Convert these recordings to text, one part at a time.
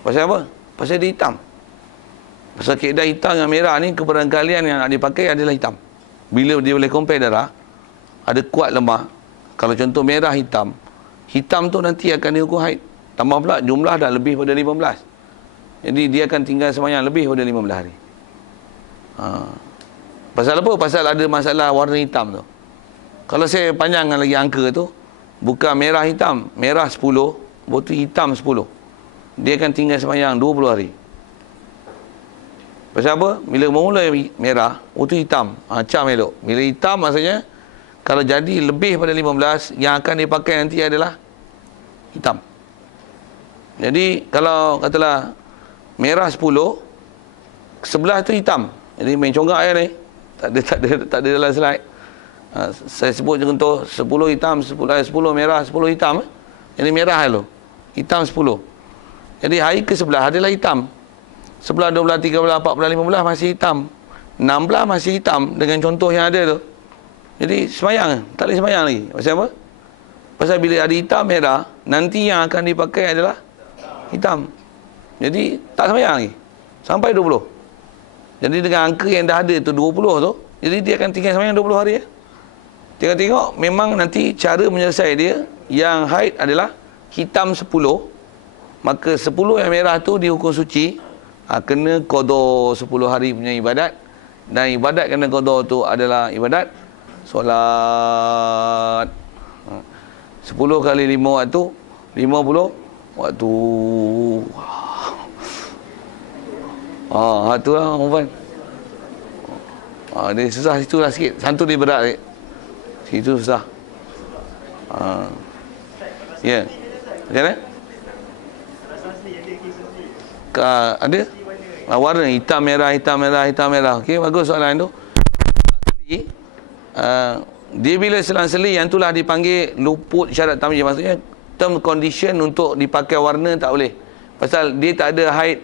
Pasal apa? Pasal dia hitam. Pasal kaedah hitam dengan merah ni, kebarangkalian yang nak dipakai adalah hitam. Bila dia boleh compare darah, ada kuat lemah. Kalau contoh merah hitam, hitam tu nanti akan dihukum haid. Tambah pula jumlah dah lebih pada 15. Jadi dia akan tinggal sembahyang lebih pada 15 hari. Pasal apa? Pasal ada masalah warna hitam tu. Kalau saya panjangkan lagi angka tu, bukan merah hitam, merah 10, lepas hitam 10. Dia akan tinggal sembahyang 20 hari. Pasal apa? Bila mula merah, waktu hitam. Macam elok. Bila hitam maksudnya, kalau jadi lebih pada 15, yang akan dipakai nanti adalah hitam. Jadi, kalau katalah merah 10, sebelah tu hitam. Jadi, main congak je ni. Tak ada dalam slide. Saya sebut contoh, 10 hitam, 10 merah, 10 hitam. Jadi, merah dulu. Hitam 10. Jadi, hari ke sebelah adalah hitam. 11, 12, 13, 14, 15 masih hitam. 16 masih hitam dengan contoh yang ada tu. Jadi sembahyang, tak boleh sembahyang lagi. Pasal apa? Pasal bila ada hitam merah, nanti yang akan dipakai adalah hitam. Jadi tak sembahyang lagi. Sampai 20. Jadi dengan angka yang dah ada tu 20 tu, jadi dia akan tinggal sembahyang 20 hari ya. Tengok-tengok memang nanti cara menyelesaikan dia, yang haid adalah hitam 10, maka 10 yang merah tu dihukum suci. Kena qada 10 hari punya ibadat. Dan ibadat kena qada tu adalah ibadat solat. 10 kali 5 waktu, 50 waktu. Tu lah Umpan. Dia susah situ lah sikit. Santun dia berat sikit. Situ susah. Ya. Macam mana? Ada? Warna hitam merah, hitam merah, hitam merah. Okey, bagus soalan tu. Dia bila selang-seli, yang itulah dipanggil luput syarat tamyiz. Maksudnya term condition untuk dipakai warna tak boleh. Pasal dia tak ada haid.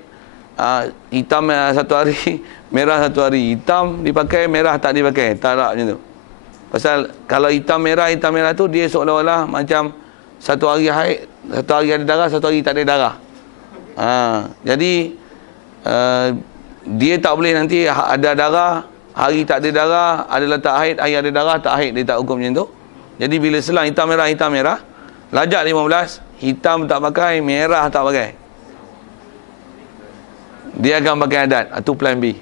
Hitam satu hari, merah satu hari. Hitam dipakai, merah tak dipakai. Tak ada macam tu. Pasal kalau hitam merah tu, dia seolah-olah macam satu hari haid, satu hari ada darah, satu hari tak ada darah. Jadi dia tak boleh nanti ada darah, hari tak ada darah, adalah tak haid, hari ada darah, tak haid. Dia tak hukum macam tu. Jadi bila selang hitam merah, lajak 15, hitam tak pakai, merah tak pakai. Dia akan pakai adat. Itu plan B.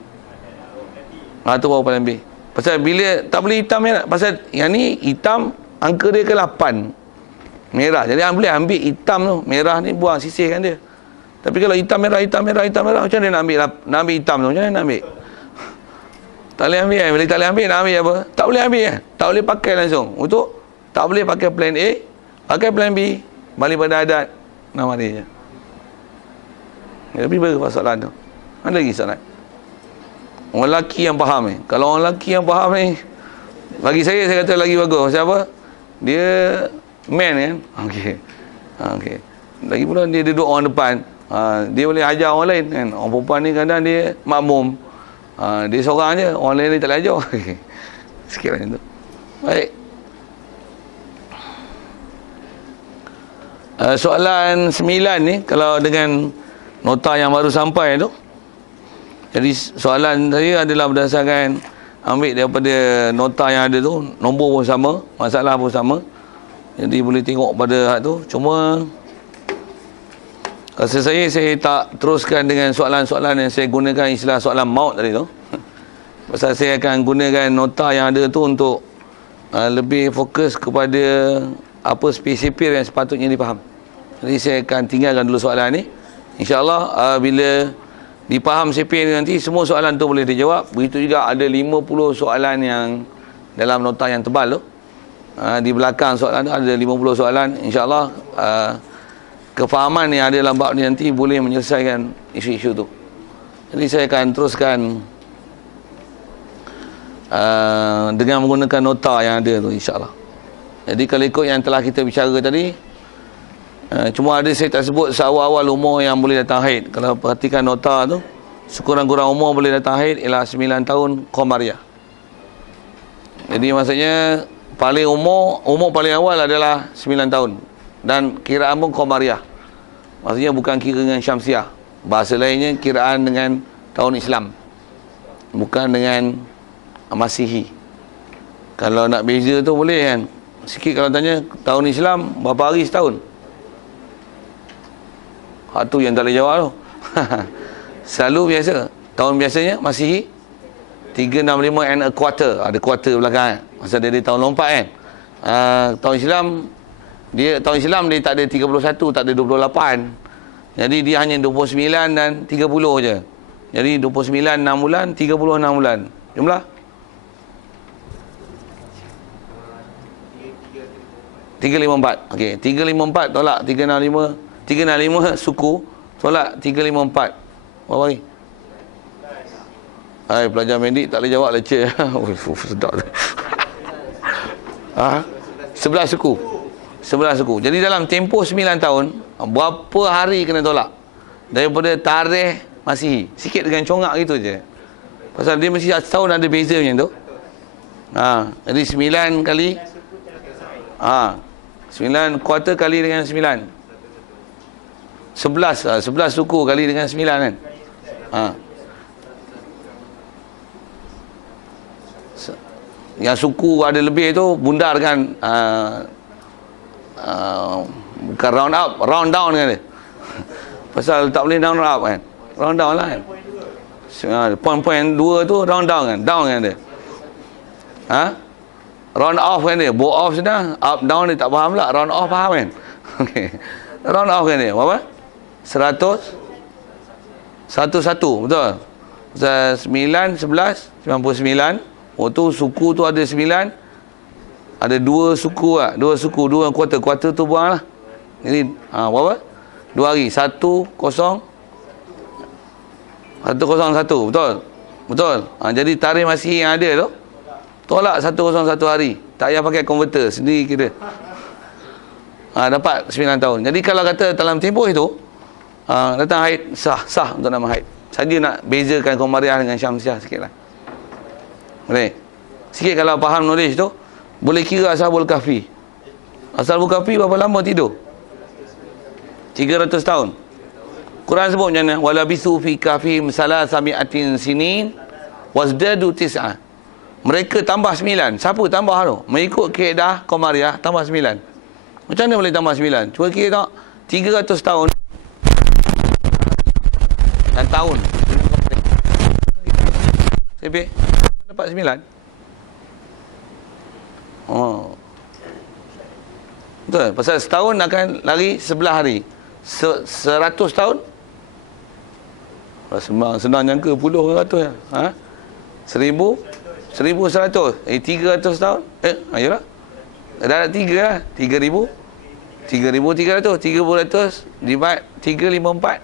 Itu baru plan B. Pasal bila tak boleh hitam merah, pasal yang ni hitam, angka dia ke 8. Merah. Jadi boleh ambil hitam tu, merah ni buang, sisihkan dia. Tapi kalau hitam merah, macam mana nak ambil hitam tu? Macam mana nak ambil? Tak boleh ambil. Bila tak boleh ambil, nak ambil apa? Tak boleh ambil. Tak boleh pakai langsung. Untuk tak boleh pakai plan A, pakai plan B, balik pada adat. Nama dia je. Tapi berapa soalan tu? Ada lagi soalan? Orang lelaki yang faham ni. Kalau orang lelaki yang faham ni, bagi saya kata lagi bagus. Siapa? Dia man kan? Okey. Lagi pula dia duduk orang depan. Dia boleh ajar orang lain kan. Orang perempuan ni kadang dia makmum. Dia seorang je, orang lain dia tak boleh ajar. Sikit macam tu. Baik. Soalan 9 ni, kalau dengan nota yang baru sampai tu. Jadi soalan saya adalah berdasarkan ambil daripada nota yang ada tu, nombor pun sama, masalah pun sama. Jadi boleh tengok pada hak tu. Cuma rasa saya tak teruskan dengan soalan-soalan yang saya gunakan istilah soalan maut tadi tu. Pasal saya akan gunakan nota yang ada tu untuk lebih fokus kepada apa spesifik yang sepatutnya dipaham. Jadi saya akan tinggalkan dulu soalan ni. InsyaAllah bila dipaham sipir nanti, semua soalan tu boleh dijawab. Begitu juga ada 50 soalan yang dalam nota yang tebal tu. Di belakang soalan tu ada 50 soalan. InsyaAllah kefahaman yang ada dalam bab ni nanti boleh menyelesaikan isu-isu tu. Jadi saya akan teruskan dengan menggunakan nota yang ada tu insyaAllah. Jadi kalau ikut yang telah kita bicara tadi, cuma ada saya tak sebut seawal-awal umur yang boleh datang haid. Kalau perhatikan nota tu, sekurang-kurang umur boleh datang haid ialah 9 tahun Qamariah. Jadi maksudnya paling umur paling awal adalah 9 tahun. Dan kiraan pun Qamariah. Maksudnya bukan kira dengan Syamsiah. Bahasa lainnya kiraan dengan tahun Islam, bukan dengan Masihi. Kalau nak beza tu boleh kan. Sikit kalau tanya tahun Islam berapa hari setahun? Hak tu yang tak boleh jawab tu. Selalu biasa. Tahun biasanya Masihi 365 and a quarter. Ada quarter belakang kan. Masa dia tahun lompat kan. Tahun Islam dia tak ada 31, tak ada 28. Jadi dia hanya 29 dan 30 je. Jadi 29 6 bulan, 30 6 bulan. Jumlah 354. Okey, 354 tolak 365. 365 suku tolak 354. Berapa hari? Hai, pelajar medik tak boleh jawab lecture. Sedap tu. 11 suku. 11 suku. Jadi dalam tempoh 9 tahun, berapa hari kena tolak? Daripada tarikh Masihi. Sikit dengan congak gitu je. Pasal dia mesti setahun ada beza macam tu. Jadi 9 kali 9 kuarter kali dengan 9. 11 suku kali dengan 9 kan. Yang suku ada lebih tu bundar kan, bukan round up, round down kan dia. Pasal tak boleh down up kan. Round down lah kan. Point 2 tu round down kan dia. Round off kan dia. Bow off senang, up down dia tak faham lah. Round off faham kan. Okey. Round off kan dia. Berapa? 100 1 betul. 9 11 99. Oh tu suku tu ada 9. Ada 2 suku lah. 2 suku, 2 kuarter. Kuarter tu buang lah. Jadi berapa? 2 hari. 101. Betul. Betul. Jadi tarikh Masihi yang ada tu tolak 101 hari. Tak payah pakai konverter, sendiri kira. Dapat 9 tahun. Jadi kalau kata dalam tempoh itu datang haid, sah untuk nama haid. Saja nak bezakan Qamariah dengan Syamsiah sikit lah. Boleh? Sikit kalau faham knowledge tu, boleh kira Ashabul Kahfi. Ashabul Kahfi berapa lama tidur? 300 tahun. Quran sebut macam mana? Walabisu fi kahfihim salasami'atin sinin wazdadu tis'ah. Mereka tambah 9. Siapa tambah tu? Mengikut kaedah Qamariah tambah 9. Macam mana boleh tambah 9? Cuba kira tak? 300 tahun dan tahun. Sebab dapat 9. Betul. Pasal setahun akan lari 11 hari. 100 tahun. Senang jangka puluh ke ratus ya. 1100. 300 tahun. Ayolah. Dah ada 3 lah. 3000. 3300. 300 divide 354.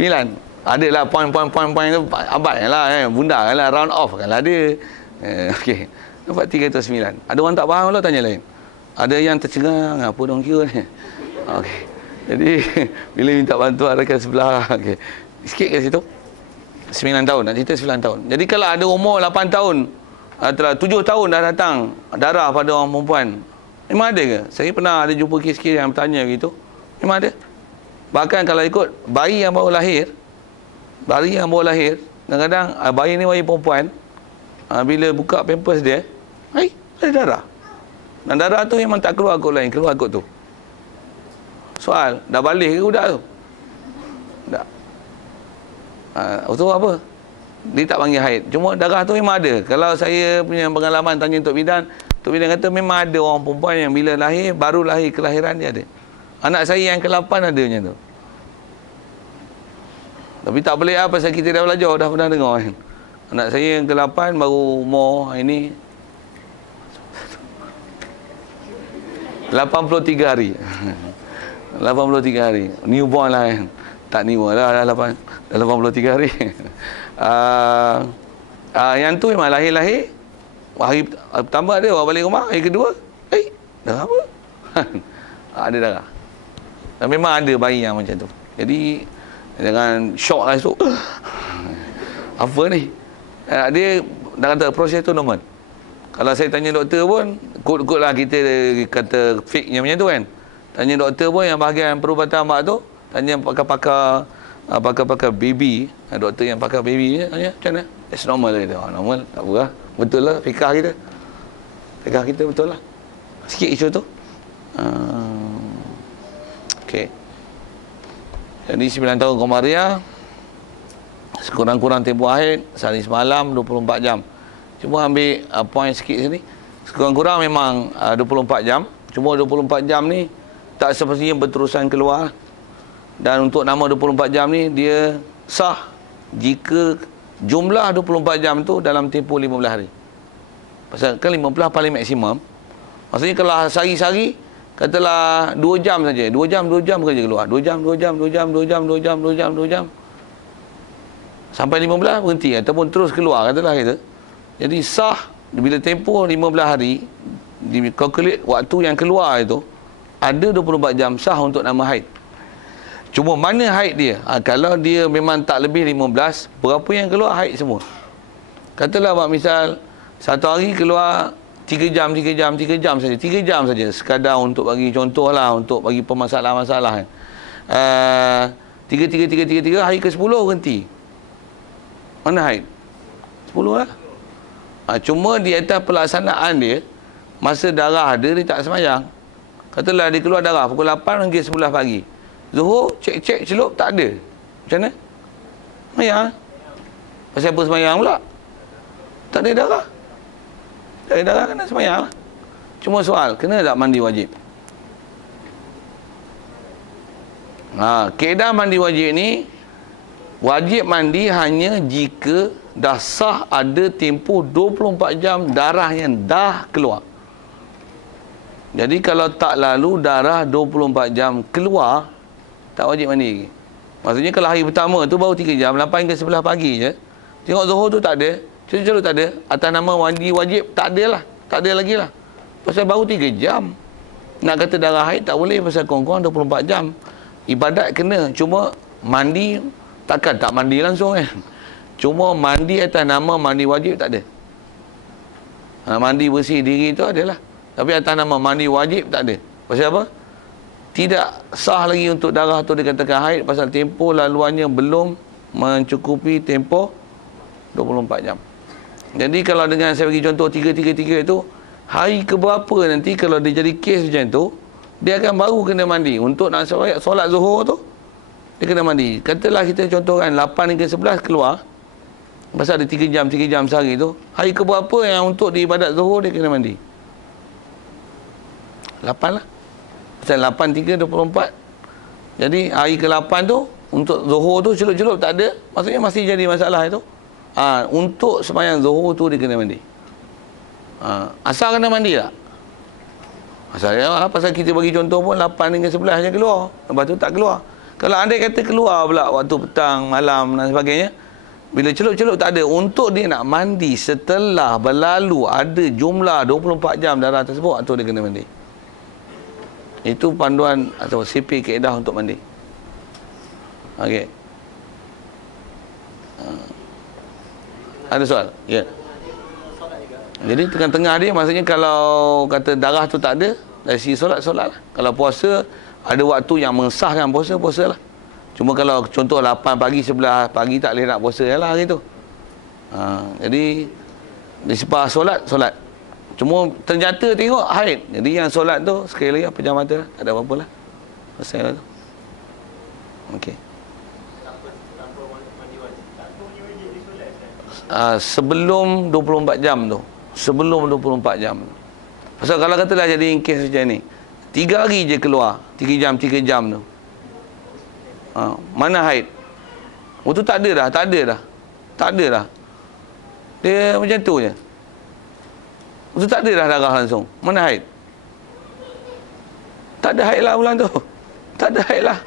9. Adalah point tu abad lah kan. Bunda lah, round off kan lah dia. Okey. Dapat 309. Ada orang tak faham lah, tanya lain. Ada yang tercengang, apa dong kira ni. Okey. Jadi bila minta bantuan rakan sebelah, okey. Sikit kat situ. 9 tahun, nak cerita 9 tahun. Jadi kalau ada umur 8 tahun, telah 7 tahun dah datang darah pada orang perempuan. Memang ada ke? Saya pernah ada jumpa kes-kes yang bertanya gitu. Memang ada. Bahkan kalau ikut bayi yang baru lahir, kadang-kadang bayi ni bayi perempuan, bila buka pampers dia, ada darah. Dan darah tu memang tak keluar kot lain, keluar kot tu. Soal, dah balik ke budak tu? Tak. Itu apa? Dia tak panggil haid. Cuma darah tu memang ada. Kalau saya punya pengalaman tanya Tok Bidan kata memang ada orang perempuan yang bila lahir, baru lahir kelahiran dia ada. Anak saya yang ke-8 ada macam tu. Tapi tak boleh lah, pasal kita dah belajar, dah pernah dengar kan. Anak saya yang ke-8 baru umur ini 83 hari. 83 hari. Newborn lah kan. Tak newborn lah, dah 83 hari. Yang tu memang lahir-lahir. Hari pertama dia bawa balik rumah, hari kedua, dah apa? Ada darah. Dan memang ada bayi yang macam tu. Jadi jangan shock lah tu. Apa ni? Dia dah kata proses tu normal. Kalau saya tanya doktor pun, kot-kot lah kita kata fake nya macam tu kan. Tanya doktor pun yang bahagian perubatan mak tu, tanya pakar baby, doktor yang pakar baby, tanya macam mana? It's normal dia. Normal, tak apa lah. Betul lah fikah kita. Fikah kita betul lah. Sikit isu tu. Okey. Jadi 9 tahun Qamariah, sekurang-kurang tempoh haid sehari semalam 24 jam. Cuma ambil point sikit sini. Sekurang-kurang memang 24 jam. Cuma 24 jam ni tak semestinya berterusan keluar. Dan untuk nama 24 jam ni dia sah jika jumlah 24 jam tu dalam tempoh 15 hari. Pasal kan 15 paling maksimum. Maksudnya kalau sehari-sehari katalah 2 jam saja. 2 jam kerja keluar. 2 jam. Sampai 15 berhenti ataupun terus keluar katalah kita. Jadi sah bila tempoh 15 hari dikalkulate waktu yang keluar itu ada 24 jam sah untuk nama haid. Cuma mana haid dia? Kalau dia memang tak lebih 15, berapa yang keluar haid semua. Katalah buat misal satu hari keluar 3 jam saja. 3 jam saja sekadar untuk bagi contoh lah, untuk bagi permasalahan-masalah. 3 hari ke-10 berhenti. Mana haid? 10 lah. Cuma di atas pelaksanaan dia, masa darah dia tak semayang. Katalah dia keluar darah pukul 8 hingga 11 pagi. Zuhur, cek celup, tak ada. Macam mana? Semayang. Pasal apa semayang pula? Tak ada darah. Tak ada darah, kena semayang lah. Cuma soal, kena tak mandi wajib? Kaedah mandi wajib ni, wajib mandi hanya jika dah sah ada tempoh 24 jam darah yang dah keluar. Jadi kalau tak lalu darah 24 jam keluar, tak wajib mandi lagi. Maksudnya kalau hari pertama tu baru 3 jam, 8 hingga 11 pagi je, tengok zuhur tu tak ada, celup tak ada, atas nama mandi wajib tak ada lah, tak ada lagi lah. Pasal baru 3 jam. Nak kata darah haid tak boleh pasal kurang-kurang 24 jam. Ibadat kena, cuma mandi takkan tak mandi langsung kan. Cuma mandi atas nama mandi wajib tak ada. Mandi bersih diri tu adalah. Tapi atas nama mandi wajib tak ada. Pasal apa? Tidak sah lagi untuk darah tu dikatakan haid pasal tempoh laluannya belum mencukupi tempoh 24 jam. Jadi kalau dengan saya bagi contoh 3 itu, hari keberapa nanti kalau dia jadi kes macam tu, dia akan baru kena mandi. Untuk nak solat zuhur tu, dia kena mandi. Katalah kita contohkan 8 hingga 11 keluar, pasal ada 3 jam sehari tu, hari keberapa yang untuk di ibadat zuhur dia kena mandi? 8 lah. Pasal 8, 3, 24. Jadi hari ke-8 tu, untuk zuhur tu celup-celup tak ada, maksudnya masih jadi masalah itu. Untuk sembahyang zuhur tu dia kena mandi. Asal kena mandi tak? Asal ya, pasal kita bagi contoh pun 8 hingga 11 je keluar. Lepas tu tak keluar. Kalau andai kata keluar pula waktu petang, malam dan sebagainya, bila celup-celup tak ada, untuk dia nak mandi setelah berlalu ada jumlah 24 jam darah tersebut, atau dia kena mandi. Itu panduan atau sipir kaedah untuk mandi. Okey. Ada soal? Ya. Jadi tengah-tengah dia maksudnya kalau kata darah tu tak ada, dari sisi solat lah. Kalau puasa ada waktu yang mensahkan puasa lah. Cuma kalau contoh 8 pagi 11 pagi tak boleh nak puasa lah hari tu. Jadi di sepas solat. Cuma ternyata tengok haid. Jadi yang solat tu sekali lagi pejam mata lah. Tak ada apa-apa lah. Selesai lah tu. Okey. Sebelum 24 jam tu. Sebelum 24 jam. Pasal kalau katalah jadi kes macam ni, 3 hari je keluar, 3 jam tu. Mana haid? Tu tak ada dah. Dia macam tu je. Tu tak ada dah darah langsung. Mana haid? Tak ada haid lah bulan tu. Tak ada haid lah.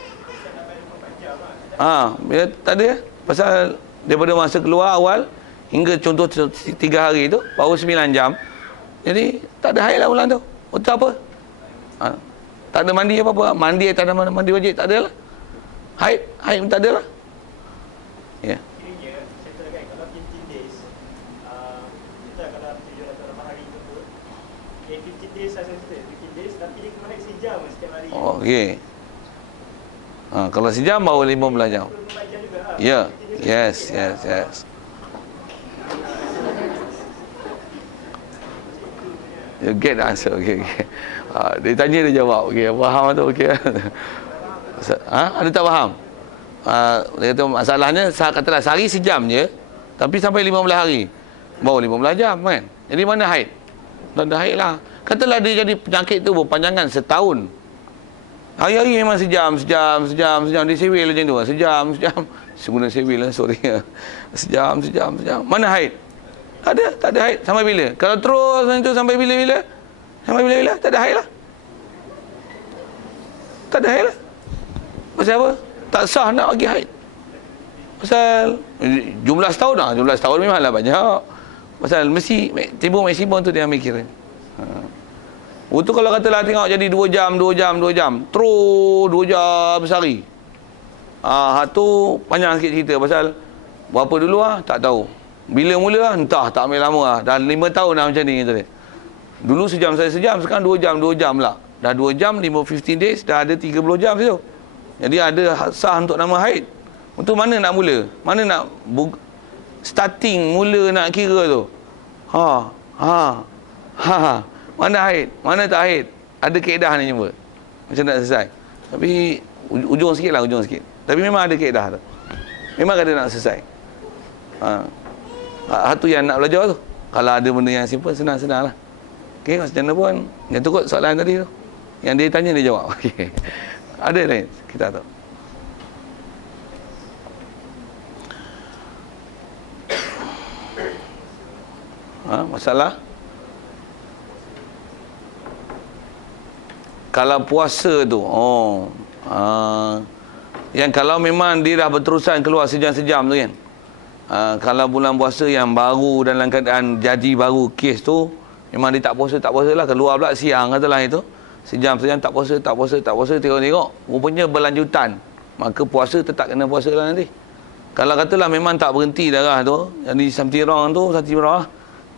Bila tak ada, pasal daripada masa keluar awal hingga contoh 3 hari tu baru 9 jam. Jadi tak ada haid lah bulan tu. Untuk apa? Tak ada mandi apa-apa. Mandi tak ada mandi wajib, tak ada lah. Haid pun tak ada lah. Ya. Kiranya, saya terangkan kalau 15 days, kita kalau 7 atau 8 hari tersebut, 15 days saya 15 days, tapi dia kena haid sejam setiap hari. Okey. Kalau sejam baru 15 jam. Ya. Yes. You get the answer. Okey. Dia tanya dia jawab. Okey, faham tu okey. Ada tak faham? Dia kata masalahnya katalah sehari sejam je, tapi sampai 15 hari. Baru 15 jam kan. Jadi mana haid? Tak ada haid lah. Katalah dia jadi penyakit tu berpanjangan setahun. Hari-hari memang sejam. Dia sewil macam tu. Sejam. Seguna sewil lah, sorry. Sejam. Mana haid? Tak ada haid. Sampai bila? Kalau terus macam tu sampai bila-bila? Sampai bila-bila? Tak ada haid lah. Tak ada haid lah. Pasal apa? Tak sah nak bagi haid. Pasal jumlah setahun lah. Jumlah setahun memanglah banyak. Pasal mesti timbul maksimum tu dia ambil kira. Itu kalau katalah tengok jadi 2 jam. Terus 2 jam sehari. Tu panjang sikit cerita. Pasal berapa dulu tak tahu. Bila mula entah, tak ambil lama lah. Dah 5 tahun dah macam ni kata dia. Dulu sejam, sekarang 2 jam lah. Dah 2 jam, 15 days, dah ada 30 jam situ. Jadi ada sah untuk nama haid. Untuk mana nak mula? Mana nak starting mula nak kira tu? Mana haid? Mana tak haid? Ada kaedah ni jumpa. Macam nak selesai. Tapi ujung sikit. Tapi memang ada kaedah tu. Memang ada nak selesai. Satu yang nak belajar tu. Kalau ada benda yang simple, senang lah. Okey, macam mana pun. Yang tu kot soalan tadi tu. Yang dia tanya, dia jawab. Okey. Ada lain, kita tahu. Masalah? Kalau puasa tu, yang kalau memang dia dah berterusan keluar sejam-sejam tu kan. Kalau bulan puasa yang baru dalam keadaan jadi baru kes tu, memang dia tak puasa lah, keluar pula siang katalah itu. Sejam tak puasa, tengok rupanya berlanjutan. Maka puasa tetap kena puasa lah nanti. Kalau katalah memang tak berhenti darah tu, jadi something wrong tu,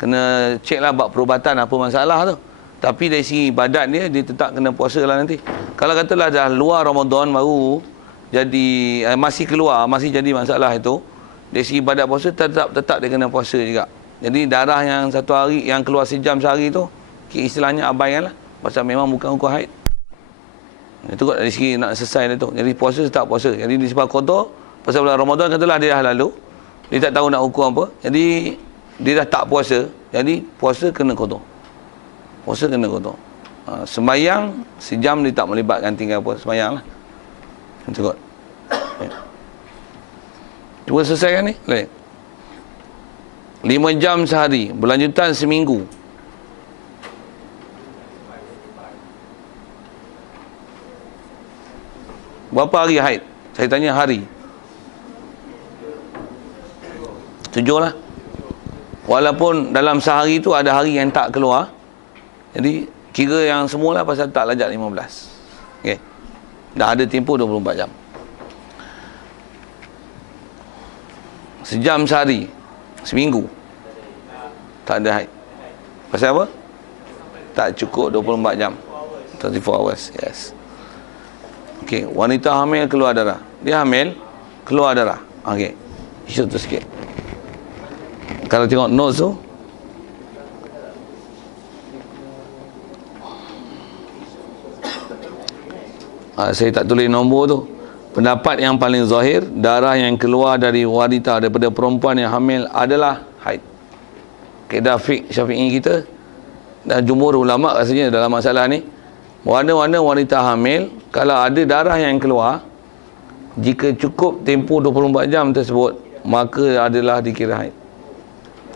kena cek lah buat perubatan apa masalah tu. Tapi dari segi badan dia tetap kena puasa lah nanti. Kalau katalah dah luar Ramadan baru, jadi masih keluar, masih jadi masalah itu, dari segi badan puasa tetap dia kena puasa juga. Jadi darah yang satu hari, yang keluar sejam sehari tu, istilahnya abaikan lah. Pasal memang bukan hukum haid. Itu kot dari segi nak selesai dia tu. Jadi puasa tetap puasa. Jadi disebab qada, pasal bulan Ramadan katalah dia dah lalu, dia tak tahu nak hukum apa. Jadi dia dah tak puasa. Jadi puasa kena qada. Sembayang sejam dia tak melibatkan tinggal puasa sembayang lah. Itu kot. Cuba selesaikan ni. 5 jam sehari, berlanjutan seminggu. Berapa hari haid? Saya tanya hari. 7 lah. Walaupun dalam sehari tu ada hari yang tak keluar. Jadi kira yang semula pasal tak lajak 15. Okey. Dah ada tempoh 24 jam. Sejam sehari, seminggu tak ada haid. Pasal apa? Tak cukup 24 jam. 24 hours. Yes. Okey, wanita hamil keluar darah. Dia hamil, keluar darah. Okey. Isu tu sikit. Kalau tengok notes tu, saya tak tulis nombor tu. Pendapat yang paling zahir, darah yang keluar dari wanita daripada perempuan yang hamil adalah haid. Kaedah fiqh Syafi'i kita dan jumhur ulama rasanya dalam masalah ni, mana-mana wanita hamil, kalau ada darah yang keluar, jika cukup tempoh 24 jam tersebut, maka adalah dikira haid.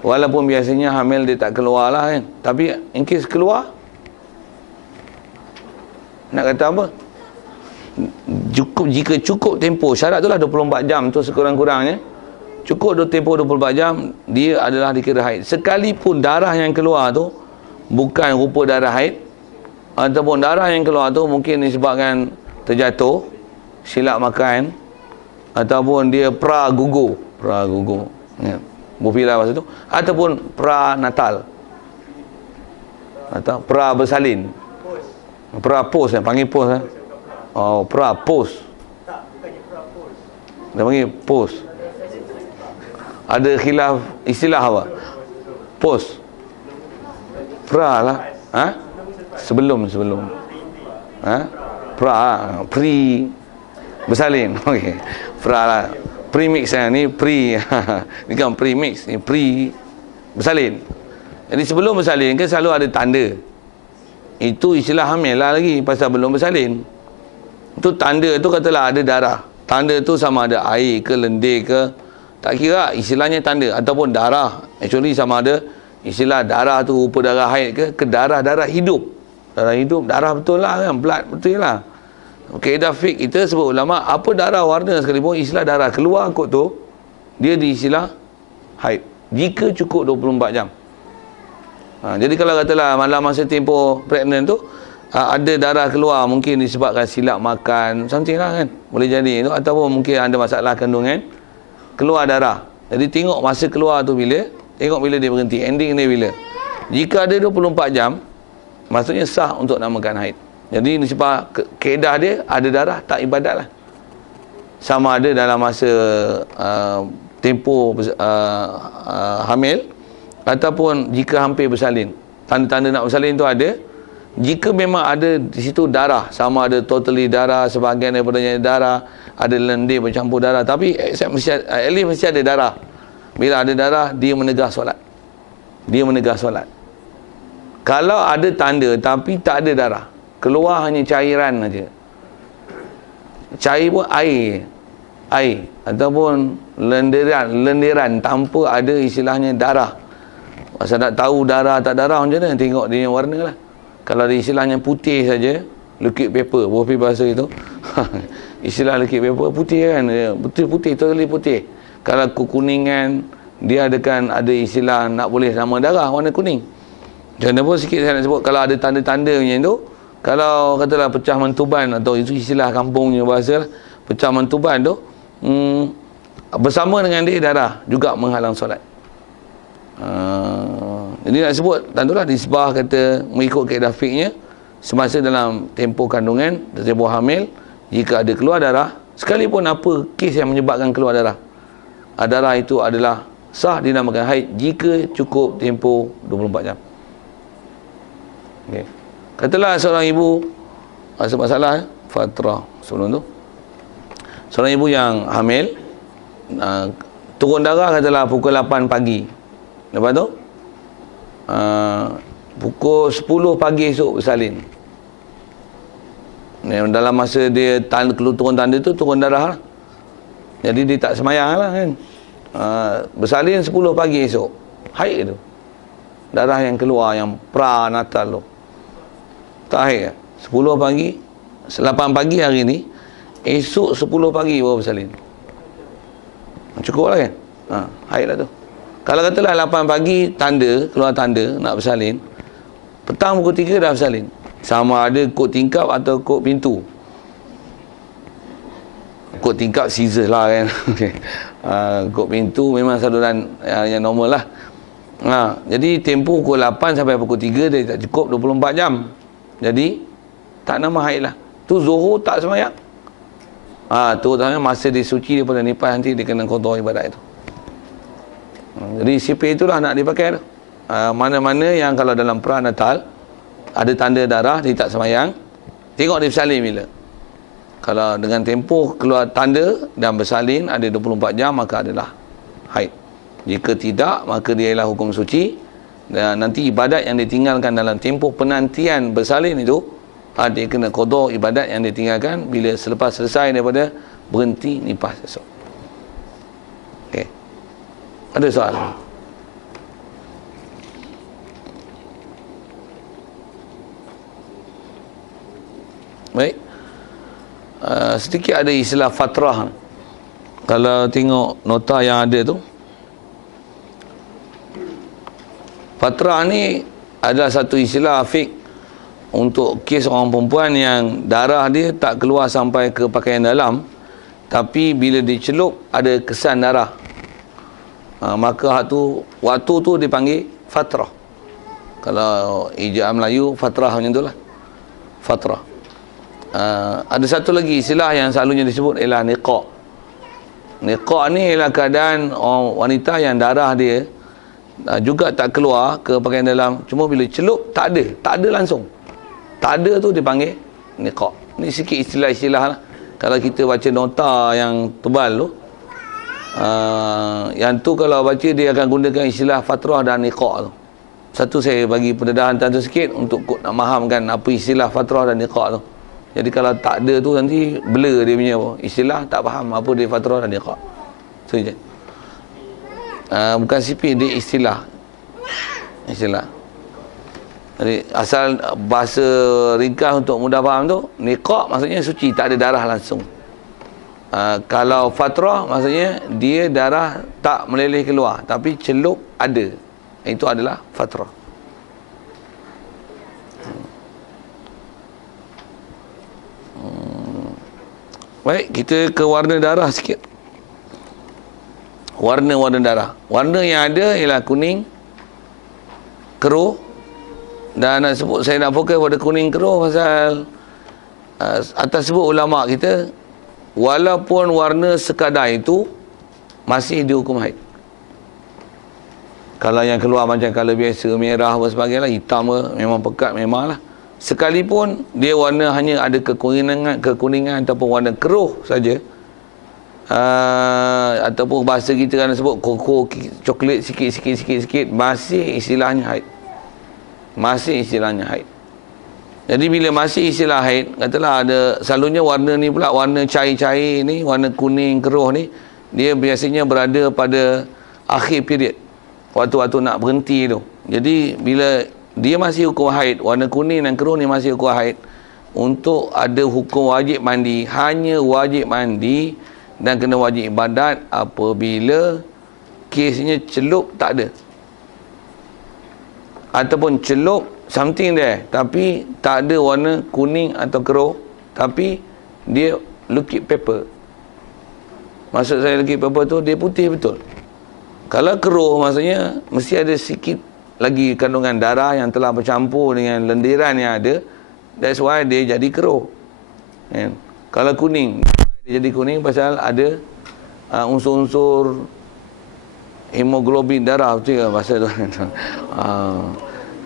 Walaupun biasanya hamil dia tak keluar lah kan, tapi in case keluar, nak kata apa? Jika cukup tempoh, syarat tu lah 24 jam tu sekurang-kurangnya, cukup tempoh 24 jam, dia adalah dikira haid. Sekalipun darah yang keluar tu bukan rupa darah haid, ataupun darah yang keluar tu mungkin disebabkan terjatuh, silap makan, ataupun dia pra-gugur ya, bufilah masa tu, ataupun pra-natal atau pra-bersalin, pra-pos, panggil pos Oh, pra, post. Tak, bukannya propose. Dia panggil post. Ada khilaf istilah apa? Post. Pra lah. Ha? Sebelum. Ha? Pra, pre bersalin. Okey. Pra lah. Premix ni pre. Ni kan premix, ni pre bersalin. Jadi sebelum bersalin kan selalu ada tanda. Itu istilah hamil lah lagi pasal belum bersalin. Itu tanda tu katalah ada darah. Tanda tu sama ada air ke lendir ke, tak kira istilahnya tanda ataupun darah. Actually sama ada istilah darah tu rupa darah haid ke darah hidup. Darah hidup, darah betul lah kan, blood betul lah. Kaedah fiqh kita sebut ulama, apa darah warna sekalipun, istilah darah keluar kot tu, dia diistilah haid. Jika cukup 24 jam. Jadi kalau katalah malam masa tempoh pregnant tu, ada darah keluar, mungkin disebabkan silap makan, something lah kan. Boleh jadi tu. Ataupun mungkin ada masalah kandungan, keluar darah. Jadi tengok masa keluar tu bila, tengok bila dia berhenti, ending dia bila. Jika ada 24 jam, maksudnya sah untuk namakan haid. Jadi sebab kaedah dia ada darah tak ibadat lah. Sama ada dalam masa tempoh hamil ataupun jika hampir bersalin. Tanda-tanda nak bersalin tu ada. Jika memang ada di situ darah, sama ada totally darah, sebahagian daripadanya darah, ada lendir bercampur darah, tapi at least mesti ada darah. Bila ada darah, dia menegah solat. Kalau ada tanda tapi tak ada darah, keluar hanya cairan saja. Cair pun air ataupun lendiran tanpa ada istilahnya darah. Masa nak tahu darah tak darah macam mana, tengok dia warna lah. Kalau ada istilahnya putih saja, liquid paper, buah bahasa itu. Istilah liquid paper putih kan, betul putih, totally putih. Kalau kekuningan, dia ada istilah nak boleh nama darah warna kuning. Jangan pun sikit saya nak sebut, kalau ada tanda-tanda macam itu, kalau katalah pecah mentuban, atau itu istilah kampungnya bahasa lah, pecah mentuban tu, bersama dengan dia darah juga menghalang solat. Jadi nak sebut, tentulah disbah kata mengikut kaedah fiqhnya, semasa dalam tempoh kandungan, tempoh hamil, jika ada keluar darah, sekalipun apa kes yang menyebabkan keluar darah, darah itu adalah sah dinamakan haid jika cukup tempoh 24 jam. Okay. Katalah seorang ibu, ada masalah fatrah sebelum tu, seorang ibu yang hamil, turun darah katalah pukul 8 pagi. Lepas tu pukul 10 pagi esok bersalin. Dalam masa dia turun tanda tu turun darah lah. Jadi dia tak semayang lah kan. Bersalin 10 pagi esok, haid tu. Darah yang keluar yang pra-natal tu, tak haid. 10 pagi, 8 pagi hari ni, esok 10 pagi baru bersalin. Cukup lah kan. Haid lah tu. Kalau katalah 8 pagi keluar tanda nak bersalin, petang pukul 3 dah bersalin. Sama ada kod tingkap atau kod pintu. Kod tingkap scissors lah kan. Kod pintu memang saluran yang normal lah. Jadi tempoh pukul 8 sampai pukul 3 dia tak cukup 24 jam. Jadi tak nama haid lah. Tu Zuhur tak semayang. Terutama masa dia suci daripada nifas, nanti dia kena qada ibadat itu. Jadi CP itulah nak dipakai tu. Mana-mana yang kalau dalam pra-natal ada tanda darah, dia tak semayang, tengok dia bersalin bila. Kalau dengan tempoh keluar tanda dan bersalin ada 24 jam, maka adalah haid. Jika tidak, maka dia ialah hukum suci. Dan nanti ibadat yang ditinggalkan dalam tempoh penantian bersalin itu, dia kena qada ibadat yang ditinggalkan bila selepas selesai daripada berhenti nifas esok. Okey. Ada soal? Baik. Sedikit ada istilah fatrah. Kalau tengok nota yang ada tu, fatrah ni adalah satu istilah fiqh untuk kes orang perempuan yang darah dia tak keluar sampai ke pakaian dalam, tapi bila dicelup ada kesan darah. Maka waktu tu dipanggil fatrah. Kalau ijazah Melayu fatrah macam itulah. Fatrah. Ada satu lagi istilah yang selalunya disebut ialah niqaq. Niqaq ni ialah keadaan wanita yang darah dia juga tak keluar ke pakaian dalam, cuma bila celup tak ada langsung. Tak ada tu dipanggil niqaq. Ni sikit istilah-istilah lah. Kalau kita baca nota yang tebal tu, yang tu kalau baca dia akan gunakan istilah fatrah dan niqaq tu. Satu saya bagi pendedahan tu sikit untuk nak fahamkan apa istilah fatrah dan niqaq tu. Jadi kalau tak ada tu nanti blur dia punya istilah, tak faham apa dia fatrah dan niqaq. So je. Bukan sipir, dia istilah. Jadi asal bahasa ringkas untuk mudah faham tu, niqaq maksudnya suci, tak ada darah langsung. Kalau fatrah maksudnya dia darah tak meleleh keluar tapi celup ada. Itu adalah fatrah. Baik, kita ke warna darah sikit. Warna-warna darah. Warna yang ada ialah kuning, keruh. Dan saya nak fokus pada kuning keruh pasal atas sebut ulama kita, walaupun warna sekadar itu masih dihukum haid. Kalau yang keluar macam kalau biasa, merah dan sebagainya, hitam memang pekat memanglah. Sekalipun dia warna hanya ada kekuningan ataupun warna keruh saja, ataupun bahasa kita kan sebut koko coklat sikit, masih istilahnya haid. Masih istilahnya haid. Jadi bila masih istilah haid, katalah ada selalunya warna ni pula, warna cair-cair ni, warna kuning keruh ni, dia biasanya berada pada akhir period, waktu-waktu nak berhenti tu. Jadi bila dia masih hukum haid, warna kuning dan keruh ni masih hukum haid, untuk ada hukum wajib mandi, hanya wajib mandi dan kena wajib ibadat apabila kesnya celup tak ada, ataupun celup something there tapi tak ada warna kuning atau keruh, tapi dia lukit paper. Maksud saya lukit paper tu dia putih betul. Kalau keruh maksudnya mesti ada sikit lagi kandungan darah yang telah bercampur dengan lendiran yang ada. That's why dia jadi keruh. Kalau kuning, dia jadi kuning pasal ada unsur-unsur hemoglobin darah, betul ke bahasa tu?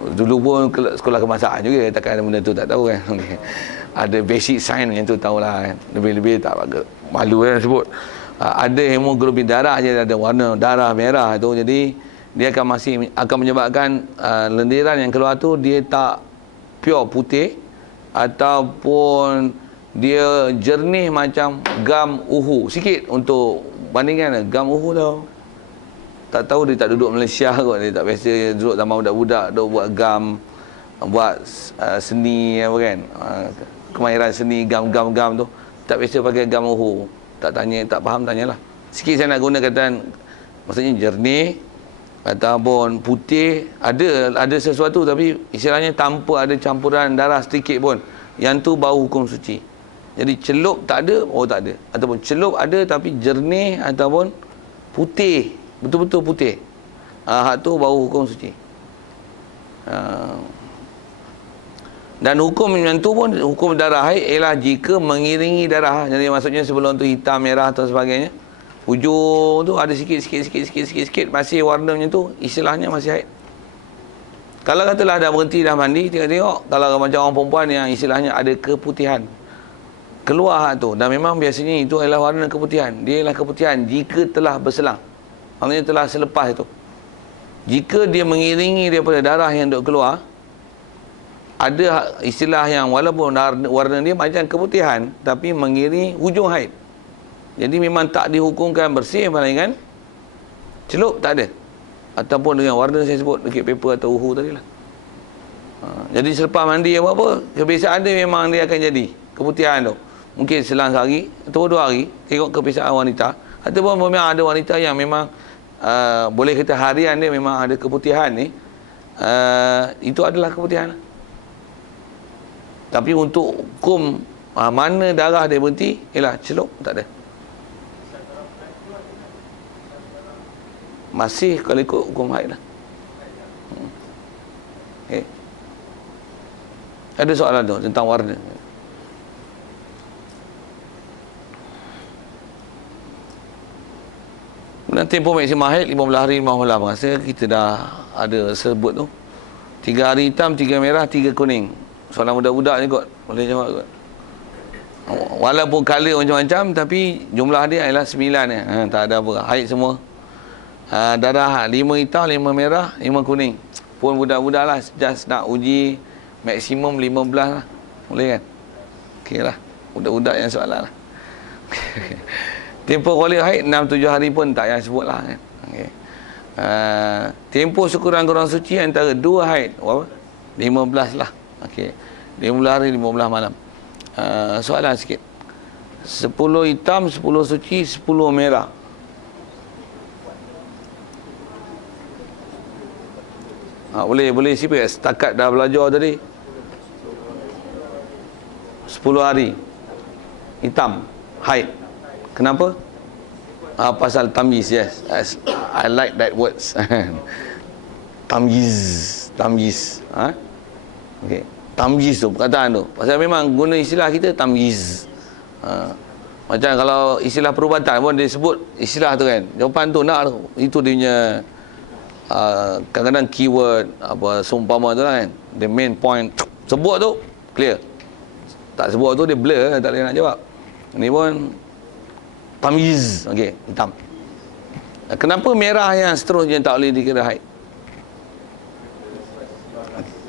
Dulu pun sekolah kemasakan juga, takkan ada benda tu tak tahu kan. Okay. Ada basic science yang tu tahulah kan. Lebih-lebih tak malu kan sebut. Ada hemoglobin darah je, ada warna darah merah tu, jadi dia akan menyebabkan lendiran yang keluar tu dia tak pure putih, ataupun dia jernih macam gam uhu sikit. Untuk bandingkan gam uhu tau, tak tahu dia tak duduk Malaysia kot, dia tak biasa duduk sama budak-budak duk buat gam, buat seni apa kan, kemahiran seni gam tu, tak biasa pakai gam uhu. Tak tanya, tak faham, tanyalah. Sikit saya nak guna kataan, maksudnya jernih ataupun putih, ada sesuatu tapi istilahnya tanpa ada campuran darah sedikit pun, yang tu bau hukum suci. Jadi celup tak ada, tak ada, ataupun celup ada tapi jernih ataupun putih, betul-betul putih, hak tu bau hukum suci. Dan hukum yang tu pun, hukum darah haid ialah jika mengiringi darah. Jadi maksudnya sebelum tu hitam, merah atau sebagainya, hujung tu ada sikit masih warnanya tu, istilahnya masih haid. Kalau katalah dah berhenti, dah mandi, tengok kalau macam orang perempuan yang istilahnya ada keputihan keluar hak tu, dan memang biasanya itu adalah warna keputihan. Dia ialah keputihan jika telah berselang, maksudnya telah selepas itu. Jika dia mengiringi daripada darah yang duk keluar, ada istilah yang walaupun warna dia macam keputihan tapi mengiringi hujung haid, jadi memang tak dihukumkan bersih melainkan celup tak ada, ataupun dengan warna saya sebut dekat paper atau uhu tadi lah. Jadi selepas mandi apa-apa, kebiasaan dia memang dia akan jadi keputihan tu, mungkin selang sehari atau 2 hari, tengok kebiasaan wanita. Ataupun memang ada wanita yang memang boleh kata harian dia memang ada keputihan ni, itu adalah keputihan. Tapi untuk hukum mana darah dia berhenti, ialah celup tak ada. Masih kalau ikut hukum haid lah. Okay. Ada soalan tu tentang warna. Kemudian tempoh maksimum haid 15 hari 5 malam. Rasa kita dah ada sebut tu. 3 hari hitam, 3 merah, 3 kuning. Soalan budak-budak ni kot. Boleh jawab kot. Walaupun color macam-macam, tapi jumlah dia adalah 9 ni. Tak ada apa. Haid semua. Darah 5 hitam, 5 merah, 5 kuning. Pun budak-budak lah. Just nak uji maksimum 15 lah. Boleh kan? Okey lah. Budak-budak yang soalan lah. Tempoh kuala haid 6-7 hari pun tak payah sebut lah kan. Okay. Tempoh sekurang-kurang suci antara 2 haid. Berapa? 15 lah. Okey. 15 hari 15 malam. Soalan sikit. 10 hitam, 10 suci, 10 merah. Boleh siapa setakat dah belajar tadi? 10 hari hitam haid. Kenapa? Pasal tamyiz. Yes, I like that words. Tamyiz. Okey. Tamyiz tu perkataan tu. Pasal memang guna istilah kita tamyiz. Macam kalau istilah perubatan pun dia sebut istilah tu kan. Jawapan tu nak tu. Itu dia punya kadang-kadang keyword apa seumpama tu lah kan. The main point sebut tu clear. Tak sebut tu dia blur, tak boleh nak jawab. Ni pun tamyiz. Okey, hitam. Kenapa merah yang seterusnya tak boleh dikira haid?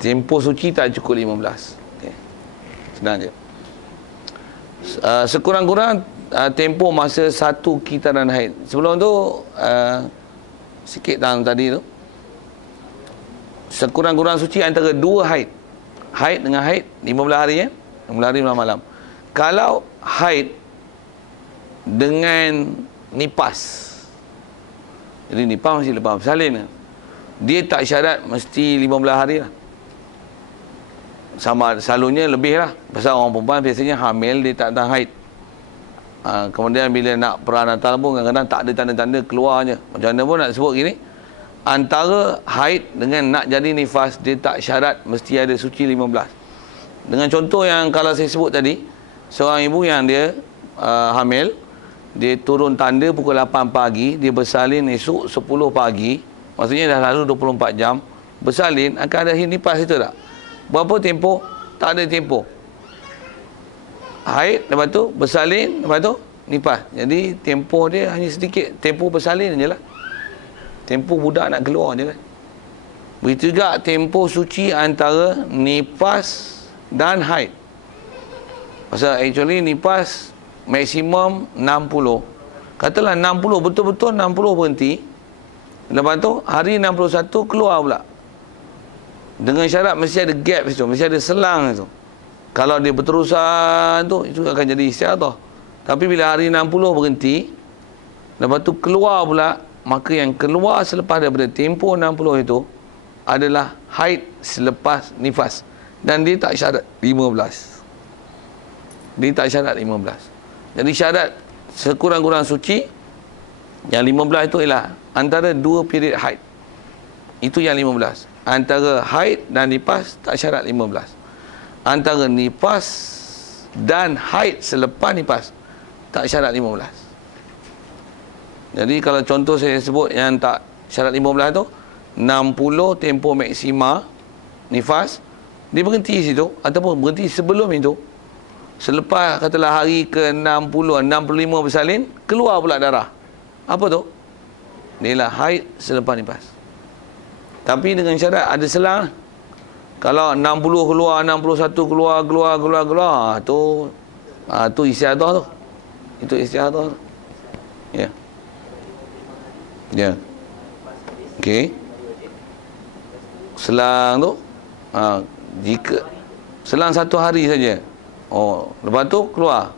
Tempoh suci tak cukup 15. Okay. Senang je. Sekurang-kurang tempoh masa 1 kitaran haid. Sebelum tu sikit dalam tadi tu. Sekurang-kurang suci antara 2 haid. Haid dengan haid 15 hari ya. 15 hari 15 malam. Kalau haid dengan nipas. Jadi nipas masih lepas bersalin. Dia tak syarat mesti 15 hari lah. Sama selalunya lebih lah. Pasal orang perempuan biasanya hamil, dia tak tahan haid. Kemudian bila nak peranatal pun kadang-kadang tak ada tanda-tanda keluarnya. Macam mana pun nak sebut gini. Antara haid dengan nak jadi nifas, dia tak syarat mesti ada suci 15. Dengan contoh yang kalau saya sebut tadi, seorang ibu yang dia hamil, dia turun tanda pukul 8 pagi, dia bersalin esok 10 pagi, maksudnya dah lalu 24 jam, bersalin, akan ada nifas itu tak? Berapa tempoh? Tak ada tempoh. Haid, lepas tu bersalin, lepas tu nifas. Jadi tempoh dia hanya sedikit. Tempoh bersalin je lah. Tempoh budak nak keluar je kan. Begitu juga tempoh suci antara nifas dan haid. Pasal actually nifas maksimum 60. Katalah 60, betul-betul 60 berhenti. Lepas tu hari 61 keluar pula. Dengan syarat mesti ada gap situ, mesti ada selang situ. Kalau dia berterusan tu, itu akan jadi istiadah. Tapi bila hari 60 berhenti, lepas tu keluar pula, maka yang keluar selepas daripada tempoh 60 itu adalah haid selepas nifas. Dan dia tak syarat 15. Dia tak syarat 15. Jadi syarat sekurang-kurang suci, yang 15 itu ialah antara 2 period haid. Itu yang 15. Antara haid dan nifas tak syarat 15. Antara nifas dan haid selepas nifas tak syarat 15. Jadi kalau contoh saya sebut yang tak syarat 15 tu, 60 tempoh maksima nifas, dia berhenti situ ataupun berhenti sebelum itu. Selepas katalah hari ke-60, 65 bersalin, keluar pula darah. Apa tu? Inilah haid selepas nifas. Tapi dengan syarat ada selang. Kalau 60 keluar, 61 keluar, tu istiadah tu. Itu istiadah tu. Ya. Ya. Okey. Selang tu jika selang 1 hari saja. Lepas tu keluar.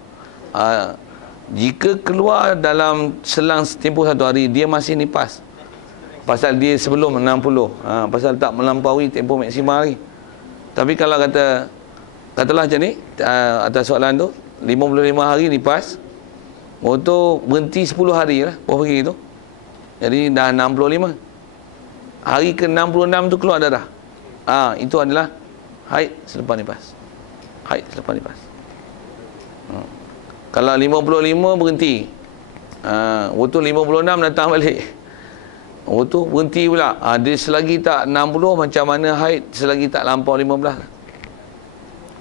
Jika keluar dalam selang tempoh 1 hari, dia masih nifas. Pasal dia sebelum 60. Pasal tak melampaui tempoh maksima lagi. Tapi kalau katalah macam ni, atas soalan tu, 55 hari nifas, tu berhenti 10 hari lah, pergi tu. Jadi dah 65. Hari ke-66 tu keluar darah. Itu adalah haid selepas nifas. Haid selepas nifas. Kalau 55 berhenti, Waktu 56 datang balik. Waktu berhenti pula. Dia selagi tak 60 macam mana haid selagi tak lampau 15.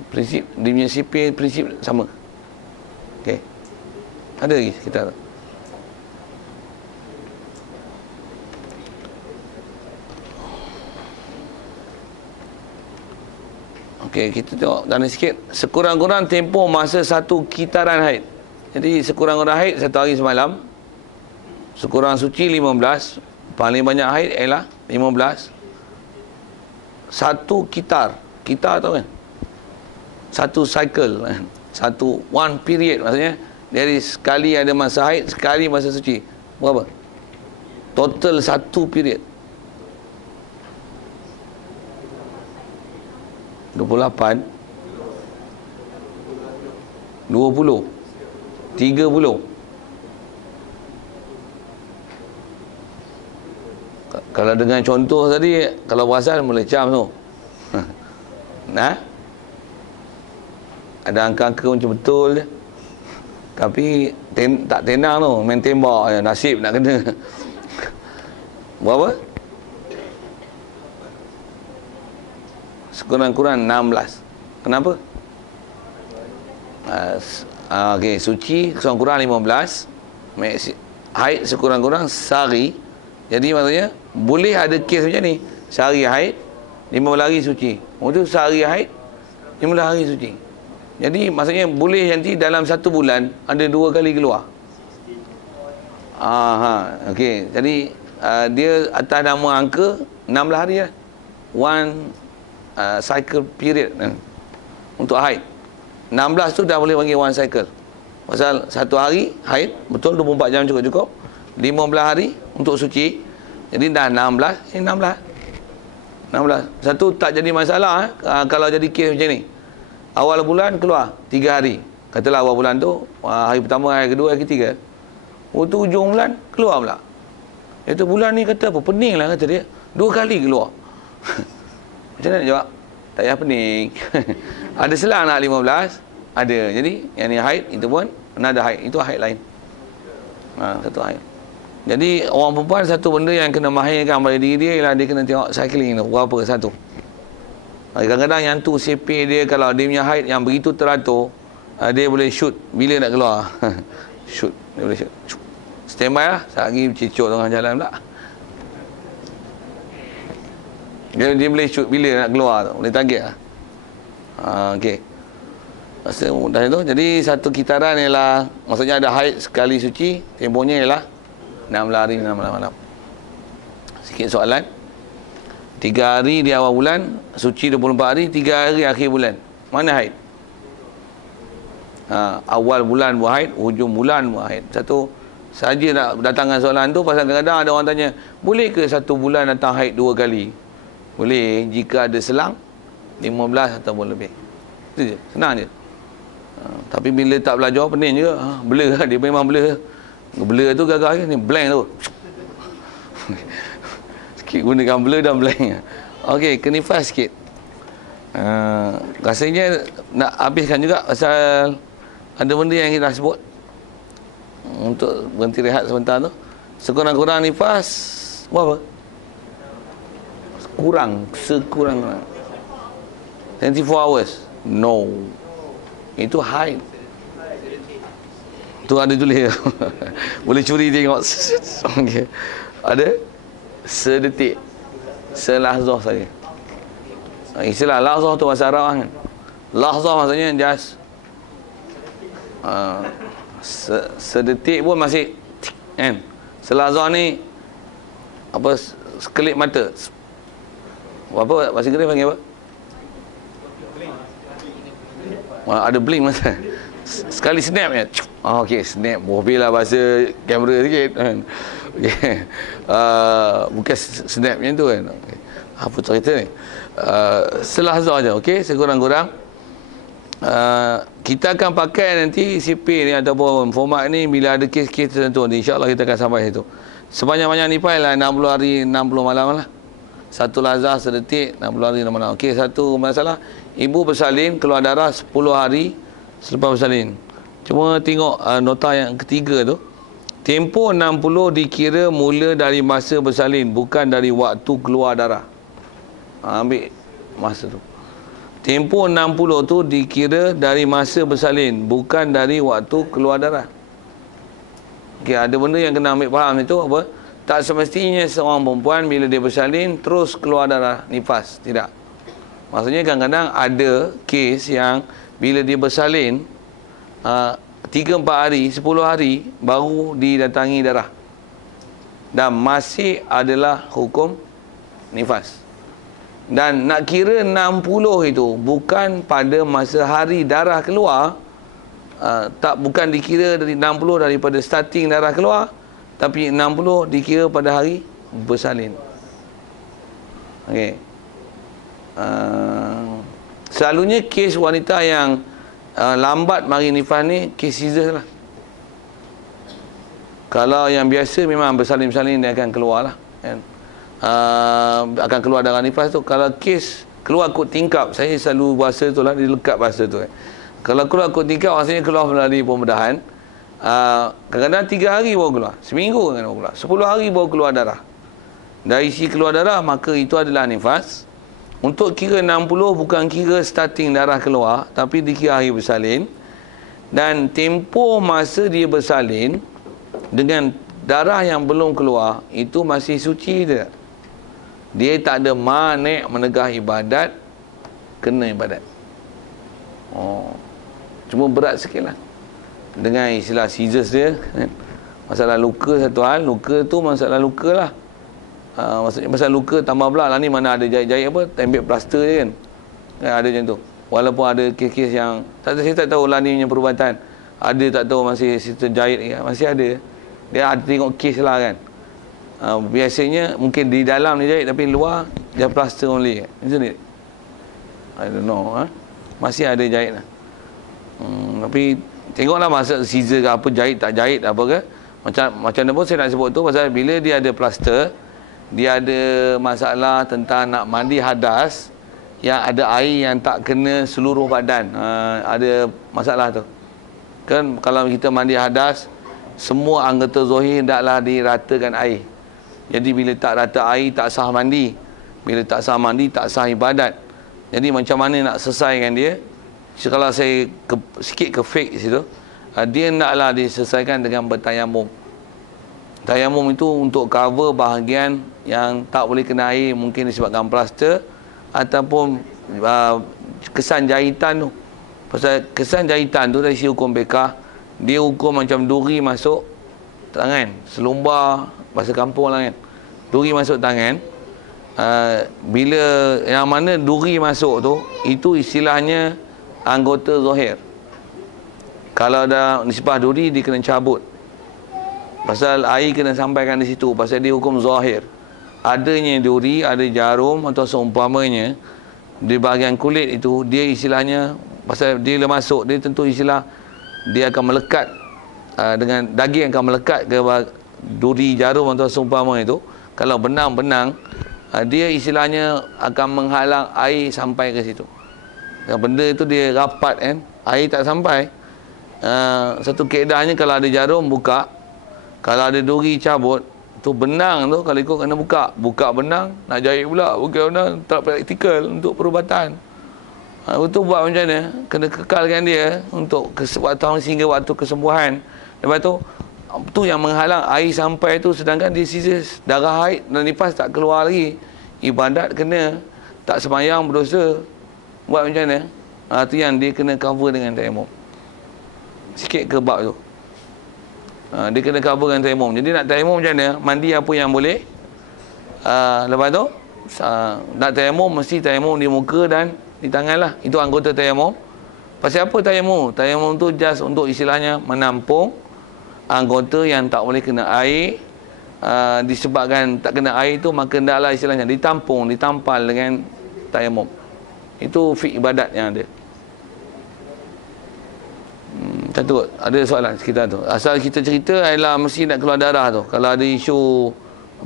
Prinsip dia punya sipir prinsip sama. Okey. Ada lagi kita. Okey, kita tengok dalam sikit. Sekurang-kurang tempoh masa satu kitaran haid. Jadi sekurang-kurang haid 1 hari semalam. Sekurang suci 15. Paling banyak haid ialah 15. Satu kitar. Kitar tahu kan? Satu cycle. Satu one period maksudnya. Dari sekali ada masa haid, sekali masa suci. Berapa? Total satu period. 28 20 30. Kalau dengan contoh tadi, kalau perasan boleh cam tu. Nah, ada angka-angka macam betul je. Tapi tak tenang tu, main tembak je, nasib nak kena. Berapa? Sekurang-kurang 16. Kenapa? Okey, suci sekurang-kurang 15. Haid sekurang-kurang sehari. Jadi maksudnya boleh ada kes macam ni. Sehari haid, 15 hari suci. Waktu sehari haid, 15 hari suci. Jadi maksudnya boleh nanti dalam 1 bulan ada 2 kali keluar. Okey. Jadi dia atas nama angka 16 hari lah. One cycle period untuk haid. 16 tu dah boleh panggil one cycle. Pasal 1 hari haid, betul 24 jam cukup-cukup. 15 hari untuk suci. Jadi dah 16, 16. Satu tak jadi masalah kalau jadi kes macam ni. Awal bulan keluar 3 hari. Katalah awal bulan tu hari pertama, hari kedua, hari ketiga. Waktu hujung bulan keluar pula. Itu bulan ni kata apa? Pening lah kata dia. 2 kali keluar. Macam mana nak jawab? Tak payah pening. Ada selang nak 15? Ada. Jadi yang ni haid, itu pun ada haid. Itu haid lain. Satu haid. Jadi orang perempuan satu benda yang kena mahirkan pada diri dia ialah dia kena tengok cycling tu. Berapa satu. Kadang-kadang yang tu CP dia kalau dia punya haid yang begitu teratur, dia boleh shoot bila nak keluar. Shoot. Dia boleh shoot. Standby lah. Sekejap lagi cicuk tengah jalan pula. Dia boleh shoot bila nak keluar tu. Boleh target lah. Okey. Masa mudah itu. Jadi satu kitaran ialah, maksudnya ada haid sekali suci. Tempohnya ialah 16 hari 16 malam. Sikit soalan. 3 hari di awal bulan, suci 24 hari, 3 hari akhir bulan. Mana haid? Awal bulan buat haid, hujung bulan buat haid. Satu saja nak datangkan soalan tu pasal kadang-kadang ada orang tanya, boleh ke 1 bulan datang haid 2 kali? Boleh jika ada selang 15 ataupun lebih. Itu je, senang je. Tapi bila tak belajar pening juga. Blur lah, dia memang blur. Blur tu gagal ni, blank tu. Sikit gunakan blur dan blank. Okey, kenifas sikit. Rasanya nak habiskan juga pasal ada benda yang kita sebut untuk berhenti rehat sebentar tu. Sekurang-kurang nifas berapa? Sekurang-kurang 24 hours. No. Itu haid. Tu ada tulis. Boleh curi tengok. Okey. Ada sedetik. Selahzah saja. Istilah lahzah tu bahasa Arab kan. Lahzah maksudnya just sedetik pun masih kan. Selahzah ni apa, sekelip mata. Apa bahasa Inggeris panggil apa? Ada blink masa. Sekali snap ya. Okey, snap. Boleh lah bahasa kamera sikit kan. Okay. Bukan snap macam tu kan. Okay. Apa cerita ni? Selahzah je. Okey, sekurang-kurang kita akan pakai nanti CP ni ataupun format ni bila ada kes-kes tertentu ni. InsyaAllah kita akan sampai situ. Sebanyak-banyak nifas lah 60 hari 60 malam lah. Satu lazah sedetik 60 hari 60 malam. Okey, satu masalah. Ibu bersalin keluar darah 10 hari selepas bersalin. Cuma tengok nota yang ketiga tu. Tempoh 60 dikira mula dari masa bersalin, bukan dari waktu keluar darah. Ambil masa tu. Tempoh 60 tu dikira dari masa bersalin, bukan dari waktu keluar darah. Okey, ada benda yang kena ambil faham itu apa? Tak semestinya seorang perempuan bila dia bersalin terus keluar darah nifas. Tidak. Maksudnya kadang-kadang ada kes yang bila dia bersalin 3-4 hari, 10 hari baru didatangi darah. Dan masih adalah hukum nifas. Dan nak kira 60 itu bukan pada masa hari darah keluar, bukan dikira dari 60 daripada starting darah keluar, tapi 60 dikira pada hari bersalin. Okey. Selalunya kes wanita yang lambat mari nifas ni kes scissors lah. Kalau yang biasa memang bersalin-bersalin dia akan keluar lah kan? Akan keluar darah nifas tu. Kalau kes keluar kod tingkap, saya selalu bahasa tu lah, dia lekat bahasa tu Kalau keluar kod tingkap maksudnya keluar melalui pembedahan. Kadang-kadang 3 hari baru keluar, seminggu kadang-kadang baru keluar, 10 hari baru keluar darah. Dari isi keluar darah, maka itu adalah nifas. Untuk kira 60 bukan kira starting darah keluar, tapi dikira hari bersalin. Dan tempoh masa dia bersalin dengan darah yang belum keluar itu masih suci dia. Dia tak ada manik menegah ibadat, kena ibadat. Cuma berat sikit lah dengan istilah scissors dia kan? Masalah luka satu hal, luka tu masalah luka lah. Maksudnya pasal luka tambah pula lah ni, mana ada jahit-jahit apa, tembik plaster je kan. Ada macam tu. Walaupun ada kes-kes yang saya tak tahu lah ni punya perubatan. Ada tak tahu masih sistem jahit kan? Masih ada. Dia ada tengok kes lah kan. Biasanya mungkin di dalam dia jahit, tapi luar dia plaster only. Macam ni. I don't know. Masih ada jahit lah. Tapi tengoklah masa scissor ke apa, jahit tak jahit apa ke. Macam mana pun saya nak sebut tu, pasal bila dia ada plaster, dia ada masalah tentang nak mandi hadas yang ada air yang tak kena seluruh badan. Ada masalah tu kan. Kalau kita mandi hadas, semua anggota zahir hendaklah diratakan air. Jadi bila tak rata air, tak sah mandi. Bila tak sah mandi, tak sah ibadat. Jadi macam mana nak selesaikan dia? Kalau saya sikit ke fake situ, dia hendaklah diselesaikan dengan bertayamum. Tayamum itu untuk cover bahagian yang tak boleh kena air, mungkin disebabkan plaster ataupun kesan jahitan tu. Pasal kesan jahitan tu dari sisi hukum bekah, dia hukum macam duri masuk tangan, selumbar bahasa kampung lah kan. Duri masuk tangan. Bila yang mana duri masuk tu, itu istilahnya anggota zahir. Kalau ada nisbah duri, dia kena cabut. Pasal air kena sampaikan di situ. Pasal dia hukum zahir. Adanya duri, ada jarum atau seumpamanya di bahagian kulit itu, dia istilahnya, pasal dia bila masuk, dia tentu istilah dia akan melekat dengan daging akan melekat ke duri, jarum atau seumpamanya itu. Kalau benang-benang, dia istilahnya akan menghalang air sampai ke situ. Dan benda itu dia rapat kan, air tak sampai. Satu keedahnya kalau ada jarum buka, kalau ada duri cabut, tu benang tu kalau ikut kena buka benang, nak jahit pula, buka benang, tak praktikal untuk perubatan. Itu buat macam mana? Kena kekalkan dia untuk waktu sehingga waktu kesembuhan. Lepas tu yang menghalang air sampai tu, sedangkan dia scissors, darah haid dan nifas tak keluar lagi. Ibadat kena, tak sembahyang berdosa. Buat macam mana? Tu yang dia kena cover dengan tayamum. Sikit ke bab tu. Dia kena cover dengan tayamum. Jadi nak tayamum macam mana? Mandi apa yang boleh. Lepas tu nak tayamum, mesti tayamum di muka dan di tangan lah. Itu anggota tayamum. Pasal apa tayamum? Tayamum tu just untuk istilahnya menampung anggota yang tak boleh kena air. Disebabkan tak kena air tu, maka hendaklah istilahnya ditampung, ditampal dengan tayamum. Itu fiqh ibadat yang ada. Macam tu, ada soalan sekitar tu. Asal kita cerita adalah mesti nak keluar darah tu. Kalau ada isu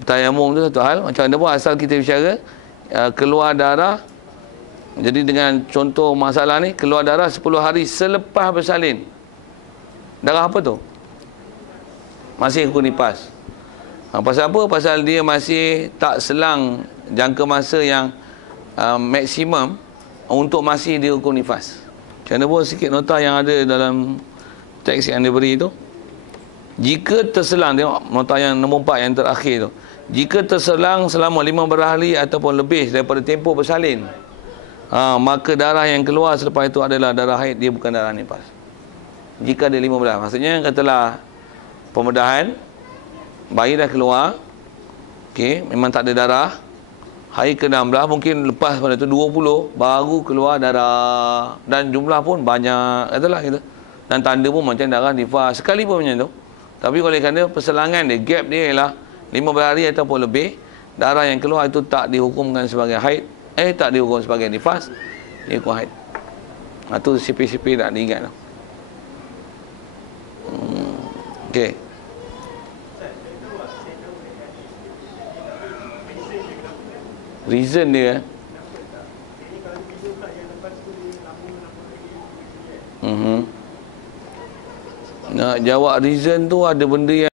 tayamum tu satu hal. Macam mana pun asal kita bicara keluar darah. Jadi dengan contoh masalah ni, keluar darah 10 hari selepas bersalin. Darah apa tu? Masih hukum nifas. Pasal apa? Pasal dia masih tak selang jangka masa yang maksimum untuk masih dihukum nifas. Macam mana pun sikit nota yang ada dalam teks yang dia beri tu. Jika terselang, tengok nota yang nombor 4 yang terakhir tu. Jika terselang selama 15 hari ataupun lebih daripada tempoh bersalin, maka darah yang keluar selepas itu adalah darah haid, dia bukan darah nifas. Jika ada 15, maksudnya katalah pembedahan, bayi dah keluar, okey, memang tak ada darah, hari ke-16 mungkin lepas pada tu 20 baru keluar darah, dan jumlah pun banyak, katalah gitu, dan tanda pun macam darah nifas, sekali pun macam tu. Tapi oleh kerana perselangan dia, gap dia ialah 15 hari ataupun lebih, darah yang keluar itu tak dihukumkan sebagai haid, tak dihukum sebagai nifas, dia hukum haid. Itu sipir-sipir tak diingat tu. Okey. Reason dia nak jawab reason tu ada benda yang